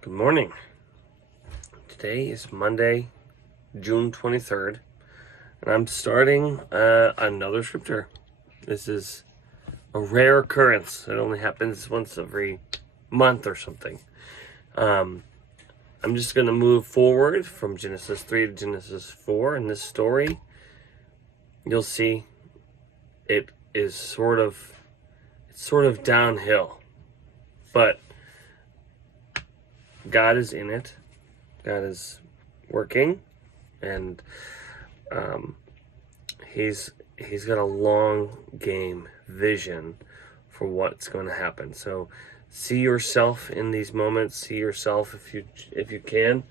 Good morning. Today is Monday, June 23rd, and I'm starting another scripture. This is a rare occurrence. It only happens once every month or something. I'm just going to move forward from Genesis 3 to Genesis 4. In this story, you'll see it is sort of downhill, but God is in it. God is working, and he's got a long game vision for what's going to happen. So see yourself in these moments. See yourself if you can.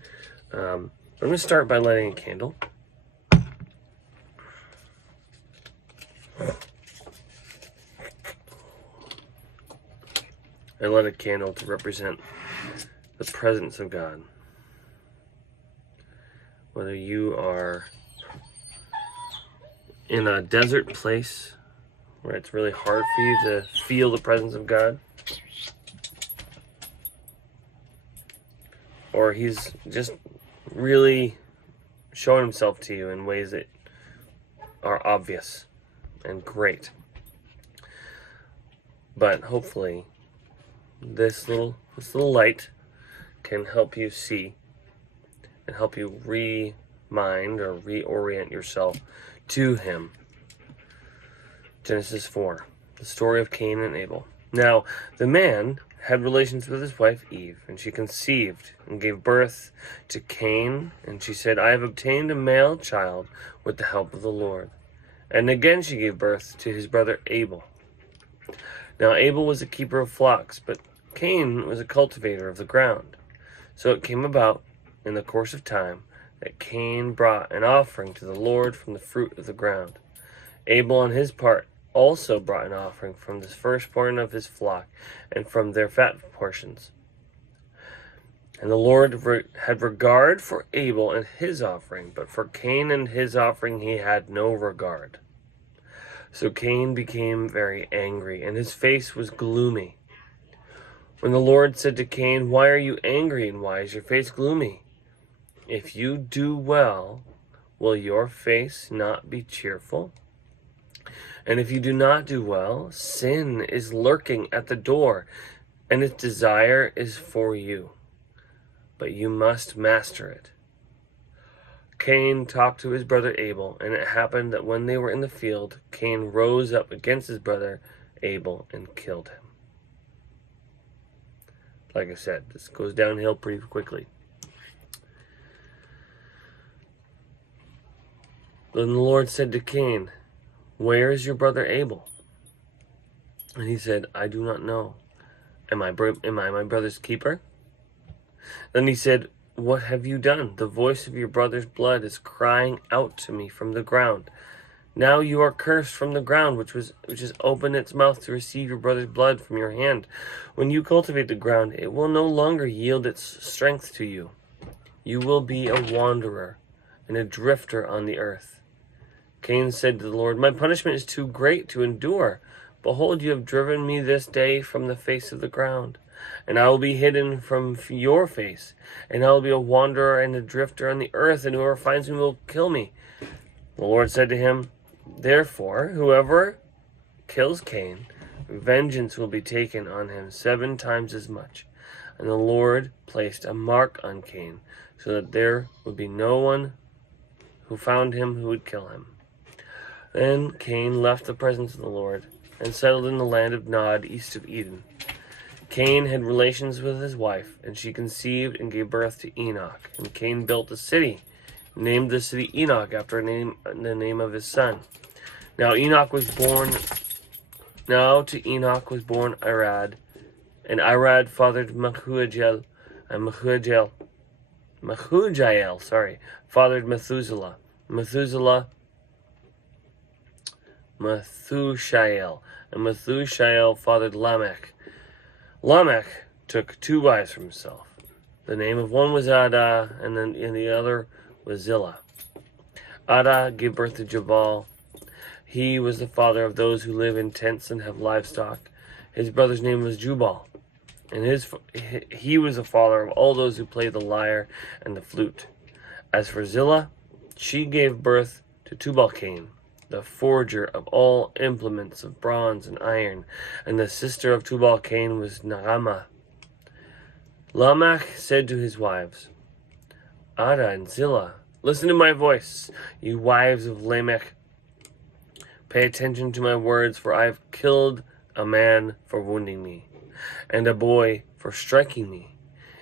I'm going to start by lighting a candle. I light a candle to represent the presence of God. Whether you are in a desert place where it's really hard for you to feel the presence of God, or he's just really showing himself to you in ways that are obvious and great. But hopefully this little light can help you see and help you remind or reorient yourself to him. Genesis 4, the story of Cain and Abel. Now, the man had relations with his wife Eve, and she conceived and gave birth to Cain, and she said, I have obtained a male child with the help of the Lord. And again she gave birth to his brother Abel. Now Abel was a keeper of flocks, but Cain was a cultivator of the ground. So it came about in the course of time that Cain brought an offering to the Lord from the fruit of the ground. Abel on his part also brought an offering from the firstborn of his flock and from their fat portions. And the Lord had regard for Abel and his offering, but for Cain and his offering he had no regard. So Cain became very angry, and his face was gloomy. When the Lord said to Cain, Why are you angry, and why is your face gloomy? If you do well, will your face not be cheerful? And if you do not do well, sin is lurking at the door, and its desire is for you, but you must master it. Cain talked to his brother Abel, and it happened that when they were in the field, Cain rose up against his brother Abel and killed him. Like I said, this goes downhill pretty quickly. Then the Lord said to Cain, Where is your brother Abel? And he said, I do not know. Am I my brother's keeper? Then he said, What have you done? The voice of your brother's blood is crying out to me from the ground. Now you are cursed from the ground, which has opened its mouth to receive your brother's blood from your hand. When you cultivate the ground, it will no longer yield its strength to you. You will be a wanderer and a drifter on the earth. Cain said to the Lord, My punishment is too great to endure. Behold, you have driven me this day from the face of the ground, and I will be hidden from your face, and I will be a wanderer and a drifter on the earth, and whoever finds me will kill me. The Lord said to him, Therefore, whoever kills Cain, vengeance will be taken on him 7 times as much. And the Lord placed a mark on Cain, so that there would be no one who found him who would kill him. Then Cain left the presence of the Lord and settled in the land of Nod, east of Eden. Cain had relations with his wife, and she conceived and gave birth to Enoch. And Cain built a city, named the city Enoch after the name of his son. Now to Enoch was born Irad, and Irad fathered Mehujael, and Mehujael fathered Methuselah. Methushael, and Methushael fathered Lamech. Lamech took 2 wives for himself. The name of one was Adah, and the other was Zillah. Adah gave birth to Jabal. He was the father of those who live in tents and have livestock. His brother's name was Jubal. and he was the father of all those who play the lyre and the flute. As for Zillah, she gave birth to Tubal-Cain, the forger of all implements of bronze and iron, and the sister of Tubal-Cain was Naamah. Lamech said to his wives, Ada and Zillah, listen to my voice, you wives of Lamech. Pay attention to my words, for I have killed a man for wounding me, and a boy for striking me.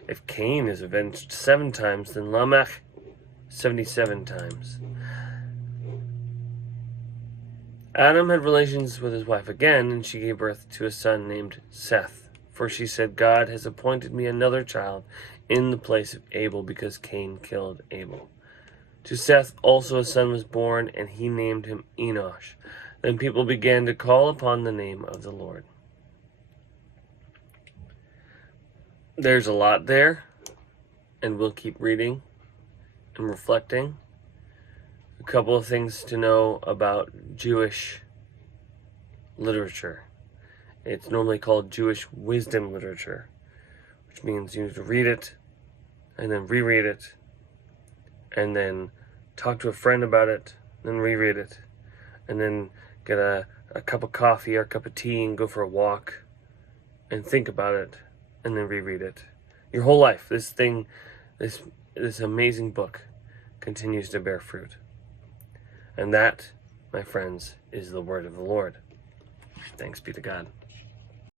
If Cain is avenged 7 times, then Lamech 77 times. Adam had relations with his wife again, and she gave birth to a son named Seth. For she said, God has appointed me another child in the place of Abel, because Cain killed Abel. To Seth also a son was born, and he named him Enosh. Then people began to call upon the name of the Lord. There's a lot there, and we'll keep reading and reflecting. A couple of things to know about Jewish literature. It's normally called Jewish wisdom literature, which means you need to read it and then reread it and then talk to a friend about it, then reread it, and then get a cup of coffee or a cup of tea and go for a walk and think about it and then reread it. Your whole life, this amazing book continues to bear fruit. And that, my friends, is the word of the Lord. Thanks be to God.